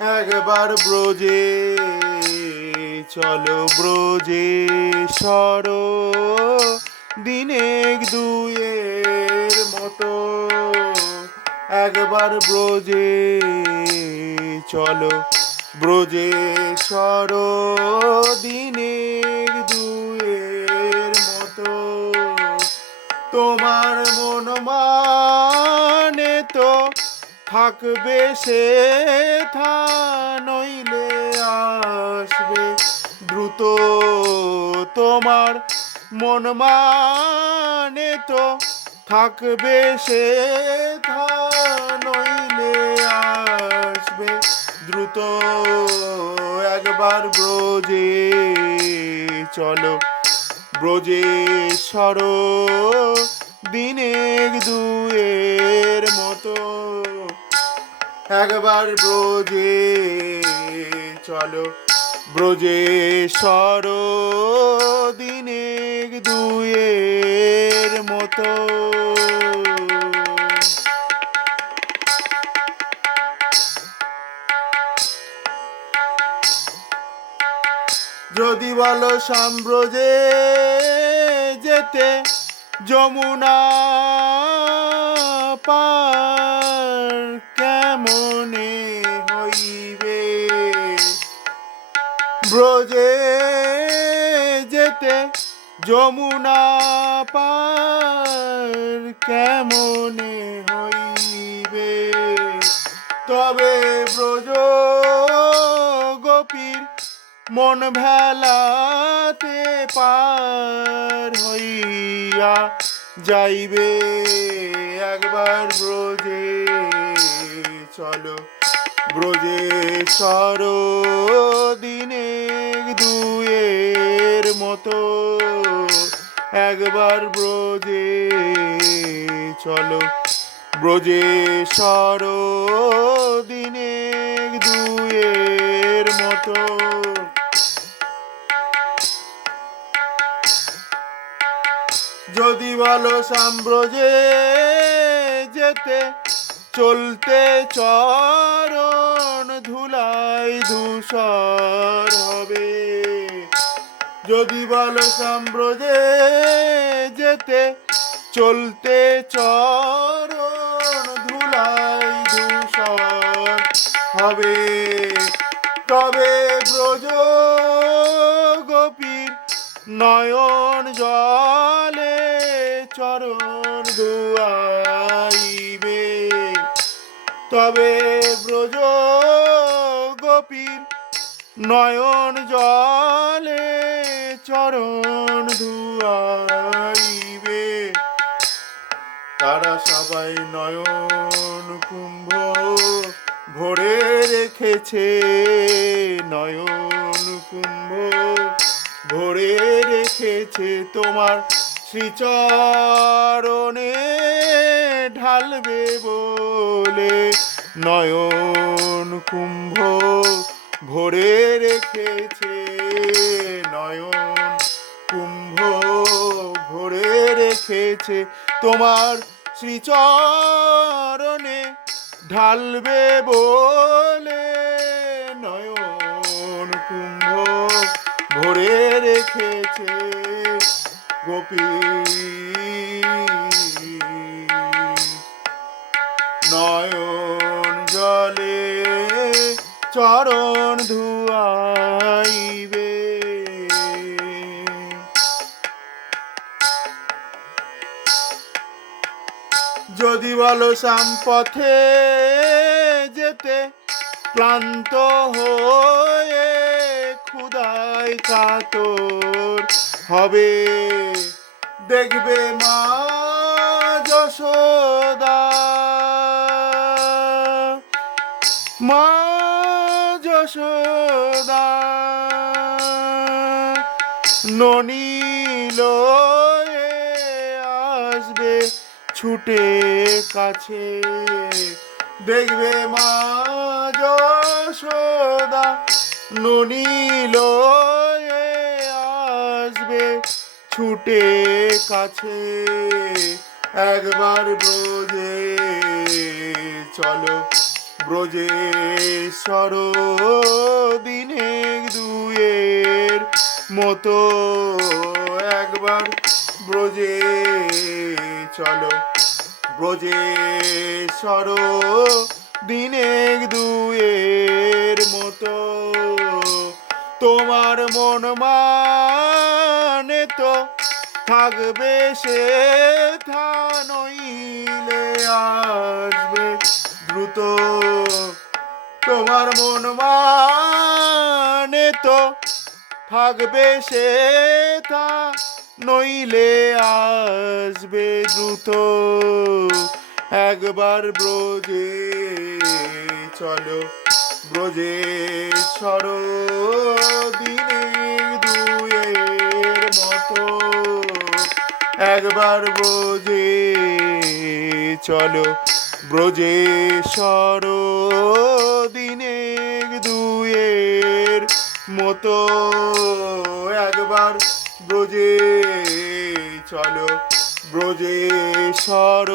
একবার ব্রজে চলো ব্রজে সরো দিনেক দুয়ের মতো একবার ব্রজে চলো ব্রজে সরো দিনেক দুয়ের মতো তোমার মন মানে তো থাকবে সে থা নইলে আসবে দ্রুত তোমার মন মানে তো থাকবে সে থা নইলে আসবে দ্রুত একবার ব্রজে চলো ব্রজে সরো দিনেক দুয়ের মতো একবার ব্রজে চলো ব্রজে সরো দিনেক দুয়ের মতো যদি বলো সাম্ব্রজে যেতে যমুনা পার কেমনে হইবে ব্রজে যেতে যমুনা পার কেমনে হইবে তবে ব্রজ গোপীর মন ভেলাতে পার হইয়া যাইবে একবার ব্রজে চলো ব্রজে সরো দিনেক দুয়ের মতো একবার ব্রজে চলো ব্রজে সরো দিনেক দুয়ের মতো যদি বলো সাম্ব্রজে যেতে চলতে চরণ ধুলাই ধূসর হবে যদি বলো সাম্ব্রজে যেতে চলতে চরণ ধুলাই ধূসর হবে তবে ব্রজ গোপীর নয়ন জলে চরণ ধুয়াইবে তবে ব্রজ গোপীর নয়ন জলে চরণ ধুয়াইবে তারা সবাই নয়ন কুম্ভ ভরে রেখেছে নয়ন কুম্ভ ভরে রেখেছে তোমার শ্রীচরণে ঢালবে বলে নয়ন কুম্ভ ভরে রেখেছে নয়ন কুম্ভ ভরে রেখেছে তোমার শ্রীচরণে ঢালবে বলে নয়ন কুম্ভ ভরে রেখেছে গোপী নয়ন জলে চরণ ধুয়াইবে যদি বলো সাম্পথে যেতে ক্লান্ত হয়ে ক্ষুধায় কাতর হবে দেখবে মা যশোদা মা যশোদা ননীল আসবে ছুটে কাছে দেখবে মা যশোদা ননীল আসবে ছুটে কাছে একবার ব্রজে চলো ব্রজেশ্বর দিনে দুয়ের মতো একবার ব্রজে চলো ব্রজেশ্বর দিনে দুয়ের মতো তোমার মন মানে তো থাকবে সে থা নইলে আসবে দ্রুত তোমার মন মানে তো থাকবে সে থা নইলে আসবে দ্রুত একবার ব্রজে চলো ব্রজেশ্বর দিনে দুয়ের মতো একবার ব্রজে চলো ব্রজেশ্বর দিনে দুয়ের মতো একবার ব্রজে চলো ব্রজেশ্বর